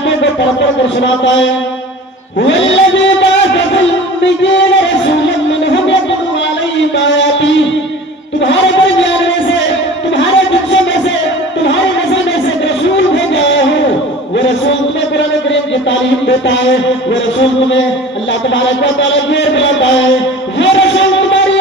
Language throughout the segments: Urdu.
آیاتوں کو پڑھ پڑھ کر سناتا ہے وَالَّذِي بَعَثَ فِي الْأُمِّيِّينَ رَسُولًا مِّنْهُمْ يَتْلُو عَلَيْهِمْ آيَاتِهِ تمہارے درمیان میں سے تمہارے بچوں میں سے تمہاری نسل میں سے رسول بھیجا ہوں وہ رسول تمہیں قرآن کریم کی تعلیم دیتا ہے وہ رسول تمہیں اللہ تبارک و تعالیٰ کی اور بلاتا ہے وہ رسول تمہاری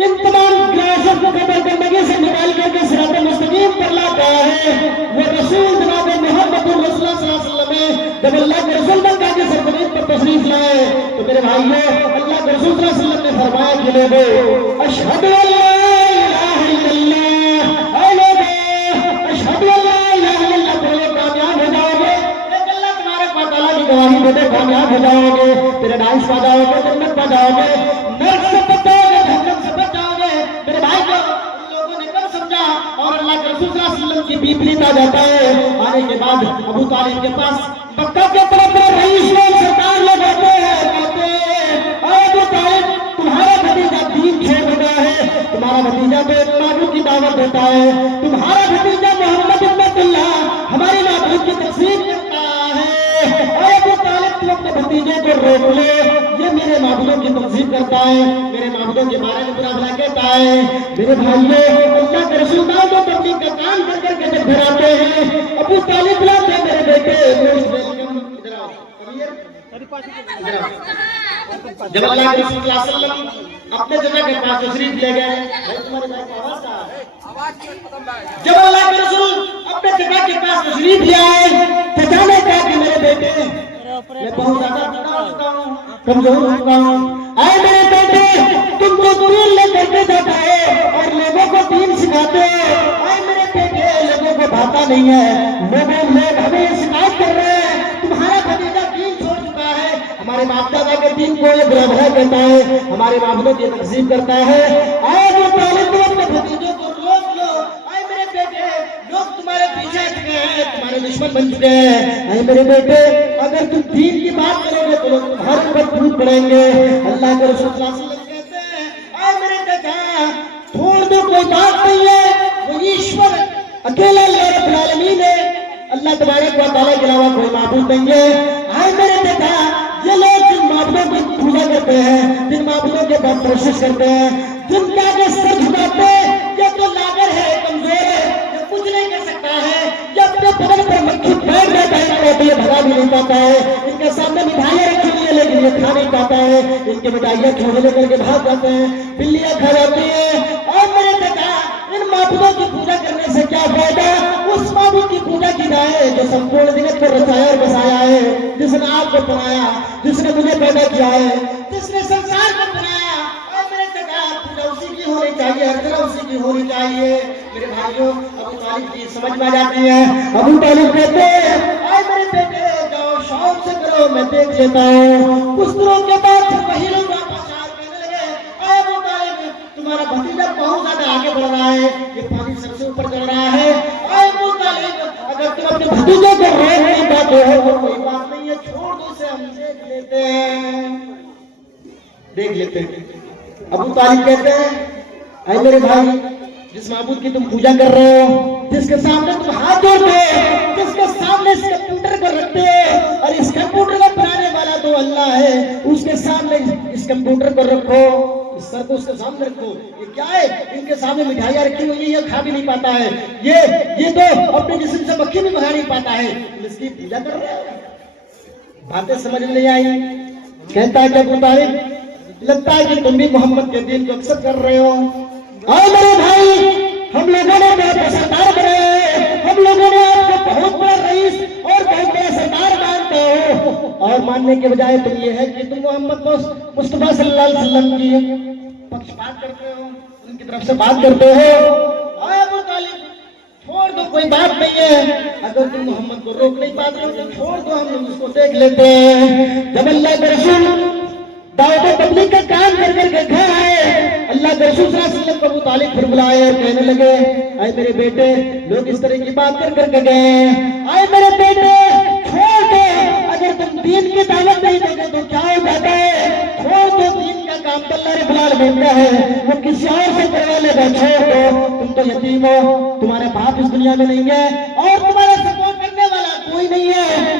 ان تمام گناہوں کو قبر زندگی سے نکال کر کے صراط مستقیم پر لاتا ہے وہ رسول جناب محمد رسول اللہ صلی اللہ علیہ وسلم جب اللہ کے رسول مکہ کی سرزمین پر تشریف لائے تو میرے بھائیو اللہ کے رسول صلی اللہ علیہ وسلم نے فرمایا کہ لوگو اشہد ان لا الہ الا اللہ اے لوگو اشہد ان لا الہ الا اللہ پڑھو کامیاب ہو جاؤ گے ایک اللہ تبارک و تعالیٰ کی گواہی دے دے کامیاب ہو جاؤ گے پیراڈائز پا جاؤ گے جنت پا جاؤ گے نرک سے بچ جاؤ گے جہنم سے بچ جاؤ گے میرے بھائی کو ان لوگوں نے کب سمجھا اور اللہ کے رسول صلی اللہ علیہ وسلم کی بیپریت آ جاتا ہے آنے کے بعد ابو طالب کے پاس مکہ کے طرف رئیس لوگ سرکار لوگ آتے ہیں کہتے ہیں اے ابو طالب تمہارا بھتیجا دین چھوڑ گیا ہے تمہارا بھتیجا بے معبود کی دعوت دیتا ہے تمہارا بھتیجا محمد ابن عبداللہ ہماری معبود کی تقسیم کرتا ہے اے ابو طالب تم اپنے بھتیجے کو روک لے یہ میرے معبودوں کی تنظیم کرتا ہے میرے معبودوں کے بارے میں برا بھلا کہتا ہے میرے بھائیوں اللہ کے رسول کو تبلیغ کا کام کر کر کے جب گھر آتے ہیں ابو طالب بلاتے ہیں میرے بیٹے جب اللہ کے رسول صلی اللہ علیہ وسلم اپنے جگہ کے پاس تشریف لے گئے جب اللہ کے رسول اپنے جگہ کے پاس تشریف لے آئے چچا نے کہا کہ میرے بیٹے میں بہت زیادہ بڑا ہو چکا ہوں کمزور ہو چکا ہوں اے میرے بیٹے تم کو دین لے کر کے جاتا ہے اور لوگوں کو دین سکھاتے ہو اے میرے بیٹے لوگوں کو بھاتا نہیں ہے لوگ ہمیں شکایت کر رہے ہیں تمہارا بھتیجا دین چھوڑ چکا ہے ہمارے باپ دادا کے دین کو یہ برا بھلا کہتا ہے ہمارے معبودوں کی تقسیم کرتا ہے اے ابو طالب تم اپنے بھتیجوں کو روک لو اے میرے بیٹے لوگ تمہارے پیچھے چکے ہیں تمہارے دشمن بن چکے ہیں اے میرے بیٹے اگر تم دین کی بات کرو گے تو لوگ تمہارے اوپر ٹوٹ پڑیں گے اللہ کے رسول صلی اللہ علیہ وسلم کہتے ہیں اے میرے چچا چھوڑ دو کوئی بات نہیں ہے وہ ایشور اکیلا اللہ رب العالمین ہے اللہ تبارک و تعالیٰ کے علاوہ کوئی معبود نہیں ہے اے میرے چچا یہ لوگ جن معبودوں کی پوجا کرتے ہیں جن معبودوں کے بعد کوشش کرتے ہیں جن کے آگے سر جھکاتے ہیں یہ تو لاغر ہے کمزور ہے یہ کچھ نہیں کر سکتا ہے یہ اپنے بدن پر مکھی بیٹھ جاتا ہے تو یہ بھگا بھی نہیں پاتا ہے ان کے سامنے مٹھائیاں رکھی ہوئی ہیں لیکن یہ کھا نہیں پاتا ہے ان کے مٹھائیاں کھونے لے کر کے بھاگ جاتے ہیں بلیاں کھا جاتی ہیں اور میرے چچا ان معبودوں کی پوجا کرنے سے کیا فائدہ اس معبود کی پوجا کی جائے جو سمپورن جگت کو رچایا اور بسایا ہے جس نے آپ کو بنایا جس نے مجھے پیدا کیا ہے جس نے سنسار کو بنایا اور میرے چچا پوجا اسی کی ہونی چاہیے ہر طرح اسی کی ہونی چاہیے میرے بھائیوں ابو طالب کی سمجھ میں آ جاتی ہے ابو طالب کہتے ہیں اے میرے بیٹے جاؤ شوق سے کرو میں دیکھ لیتا ہوں کچھ دنوں کے بعد وہی لوگ واپس آ کہنے لگے اے ابو طالب تمہارا بھتیجا بہت زیادہ آگے بڑھ رہا ہے یہ پانی سب سے اوپر چڑھ رہا ہے اے ابو طالب اگر تم اپنے بھتیجے کو روک نہیں پاتے ہو تو کوئی بات نہیں ہے چھوڑ دو اسے ہم دیکھ لیتے ہیں ابو طالب کہتے ہیں اے میرے بھائی جس معبود کی تم پوجا کر رہے ہو جس کے سامنے تم ہاتھ جوڑتے جس کے سامنے اس کمپیوٹر کو رکھتے اور اس کمپیوٹر کو بنانے والا تو اللہ ہے اس کے سامنے اس کمپیوٹر کو رکھو اس سر کو اس کے سامنے رکھو یہ کیا ہے ان کے سامنے مٹھائیاں رکھی ہوئی ہیں یہ کھا بھی نہیں پاتا ہے یہ تو اپنے جسم سے مکھی بھی بھگا نہیں پاتا ہے اس کی پوجا کر رہے ہو باتیں سمجھ نہیں آئی کہتا ہے کہ ابو طالب لگتا ہے کہ تم بھی محمد کے دین کو اکثر کر رہے ہو اور میرے بھائی ہم لوگوں نے آپ کو سردار بنایا ہے ہم لوگوں نے آپ کو بہت بڑا رئیس اور بہت بڑا سردار مانتے ہو اور ماننے کے بجائے تم یہ ہے کہ تم محمد مصطفیٰ صلی اللہ علیہ وسلم کی پکش بات کرتے ہو ان کی طرف سے بات کرتے ہو اے ابو طالب چھوڑ دو کوئی بات نہیں ہے اگر تم محمد کو روک نہیں پاتے ہو تو چھوڑ دو ہم لوگ اس کو دیکھ لیتے ہیں جب اللہ کے رسول دعوت و تبلیغ کا کام کر کر کے گھر آئے اللہ کے رسول صلی اللہ علیہ وسلم کو ابو طالب پھر بلائے اور کہنے لگے اے میرے بیٹے لوگ اس طرح کی بات کر کر کے گئے اے میرے بیٹے چھوڑ دو اگر تم دین کی دعوت نہیں دو گے تو کیا ہو جاتا ہے چھوڑ دو دین کا کام تو اللہ رب العالمین کا ہے وہ کسی اور سے کروا لے گا چھوڑ دو تم تو یتیم ہو تمہارے باپ اس دنیا میں نہیں ہے اور تمہارا سپورٹ کرنے والا کوئی نہیں ہے